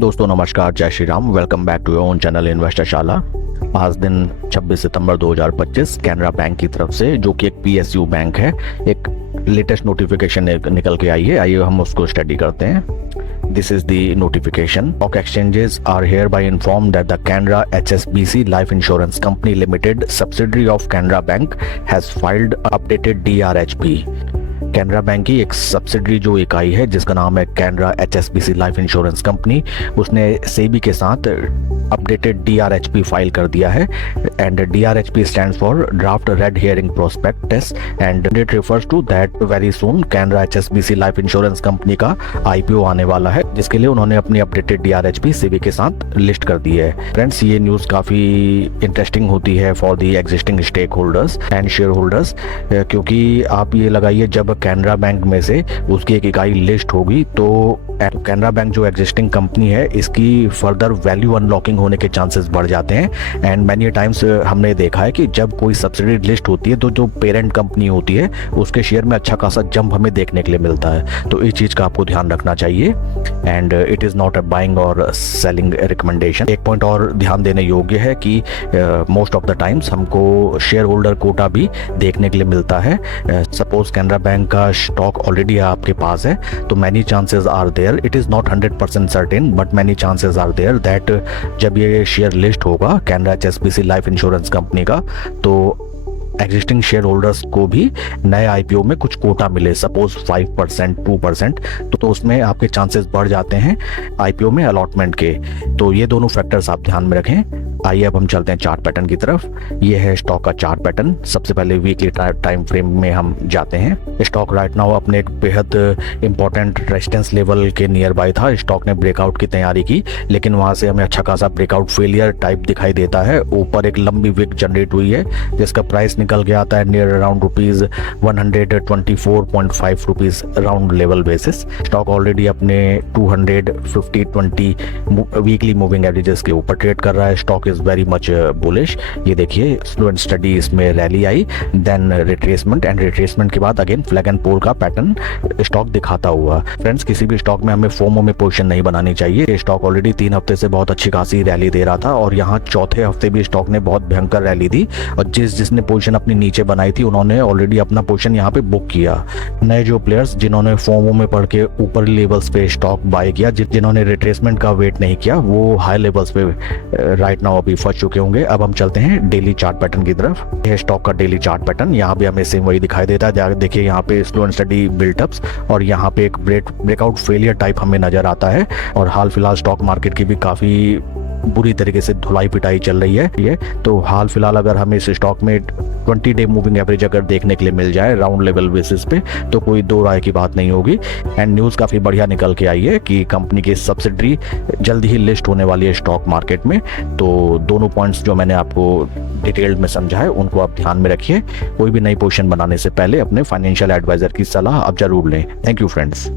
दोस्तों नमस्कार, जय Shri Ram. Welcome back to your own channel Investor Shala. आज दिन 26 सितंबर 2025 कैनरा बैंक की तरफ से, जो कि एक पीएसयू बैंक है, एक लेटेस्ट नोटिफिकेशन निकल के आई है। आइए हम उसको स्टडी करते हैं। This is the notification. Stock exchanges are hereby informed that the Canara HSBC Life Insurance Company Limited, subsidiary of Canara Bank, has filed updated DRHP. Canara bank की एक सब्सिडरी जो इकाई है जिसका नाम है Canara HSBC life insurance company, उसने सेबी के साथ अपडेटेड डीआरएचपी फाइल कर दिया है। And DRHP stands for draft red herring prospectus and it refers to that very soon Canara HSBC life insurance company का आईपीओ आने वाला है, जिसके लिए उन्होंने अपनी अपडेटेड डीआरएचपी सेबी के साथ लिस्ट कर दी है। फ्रेंड्स, ये न्यूज़ काफ़ी इंटरेस्टिंग होती है for the existing stake holders and share holders, क्योंकि आप ये लगाइए जब कैनरा बैंक में से उसकी एक इकाई लिस्ट होगी तो कैनरा बैंक जो एग्जिस्टिंग कंपनी है इसकी फर्दर वैल्यू अनलॉकिंग होने के चांसेस बढ़ जाते हैं। एंड मैनी टाइम्स हमने देखा है कि जब कोई सब्सिडी लिस्ट होती है तो जो पेरेंट कंपनी होती है उसके शेयर में अच्छा खासा जंप हमें देखने के लिए मिलता है। तो इस चीज़ का आपको ध्यान रखना चाहिए। And it is not a buying or selling recommendation. एक पॉइंट और ध्यान देने योग्य है कि मोस्ट ऑफ द टाइम्स हमको शेयर होल्डर कोटा भी देखने के लिए मिलता है। सपोज कैनरा बैंक का स्टॉक ऑलरेडी आपके पास है तो many chances are there, it is not 100% certain but many chances are there that जब ये शेयर लिस्ट होगा Canara HSBC life insurance company का, तो एग्जिस्टिंग शेयर होल्डर्स को भी नए आईपीओ में कुछ कोटा मिले, सपोज 5% 2%, तो उसमें आपके चांसेस बढ़ जाते हैं आईपीओ में अलॉटमेंट के। तो ये दोनों फैक्टर्स आप ध्यान में रखें। आइए अब हम चलते हैं चार्ट पैटर्न की तरफ। ये है स्टॉक का चार्ट पैटर्न। सबसे पहले वीकली टाइम फ्रेम में हम जाते हैं। स्टॉक राइट नाउ अपने एक बेहद इंपॉर्टेंट रेजिस्टेंस लेवल के नियर बाय था। स्टॉक ने ब्रेकआउट की तैयारी की, लेकिन वहां से हमें अच्छा खासा ब्रेकआउट फेलियर टाइप दिखाई देता है। ऊपर एक लंबी विक जनरेट हुई है जिसका प्राइस निकल के आता है near around rupees 124.5 rupees round level basis. Stock already अपने 250-20 वीकली मूविंग एवरेजेस के ऊपर ट्रेड कर रहा है। Stock is very much bullish. ये देखिए स्लो एंड स्टडी इसमें रैली आई, देन रिट्रेसमेंट, एंड रिट्रेसमेंट के बाद अगेन फ्लैग एंड पोल का पैटर्न स्टॉक दिखाता हुआ। फ्रेंड्स, किसी भी स्टॉक में हमें फोमो में पोजीशन नहीं बनानी चाहिए। ये स्टॉक ऑलरेडी 3 हफ्ते से बहुत अच्छी खासी रैली दे रहा था और यहाँ चौथे हफ्ते भी स्टॉक ने बहुत भयंकर रैली दी और जिसने पोजीशन अपनी नीचे बनाई थी उन्होंने ऑलरेडी अपना पोजीशन यहाँ पे बुक किया। नए जो प्लेयर्स जिन्होंने फोमो में पढ़ के ऊपर लेवल्स पे स्टॉक बाय किया, जिन्होंने रिट्रेसमेंट का वेट नहीं किया, वो हाई लेवल्स पे राइट नाउ अभी फंस चुके होंगे। अब हम चलते हैं डेली चार्ट पैटर्न की तरफ। यह स्टॉक का डेली चार्ट पैटर्न, यहाँ भी हमें सेम वही दिखाई देता है। देखिए यहाँ पे स्लो एंड स्टडी बिल्टअप्स और यहाँ पे एक ब्रेकआउट फेलियर टाइप हमें नजर आता है। और हाल फिलहाल स्टॉक मार्केट की भी काफी बुरी तरीके से धुलाई पिटाई चल रही है। ये तो हाल फिलहाल अगर हमें इस स्टॉक में 20 डे मूविंग एवरेज अगर देखने के लिए मिल जाए राउंड लेवल बेसिस पे, तो कोई दो राय की बात नहीं होगी। एंड न्यूज़ काफ़ी बढ़िया निकल के आई है कि कंपनी की सब्सिडरी जल्दी ही लिस्ट होने वाली है स्टॉक मार्केट में। तो दोनों पॉइंट्स जो मैंने आपको डिटेल्ड में समझा है उनको आप ध्यान में रखिए। कोई भी नई पोजीशन बनाने से पहले अपने फाइनेंशियल एडवाइजर की सलाह आप जरूर लें। Thank you friends.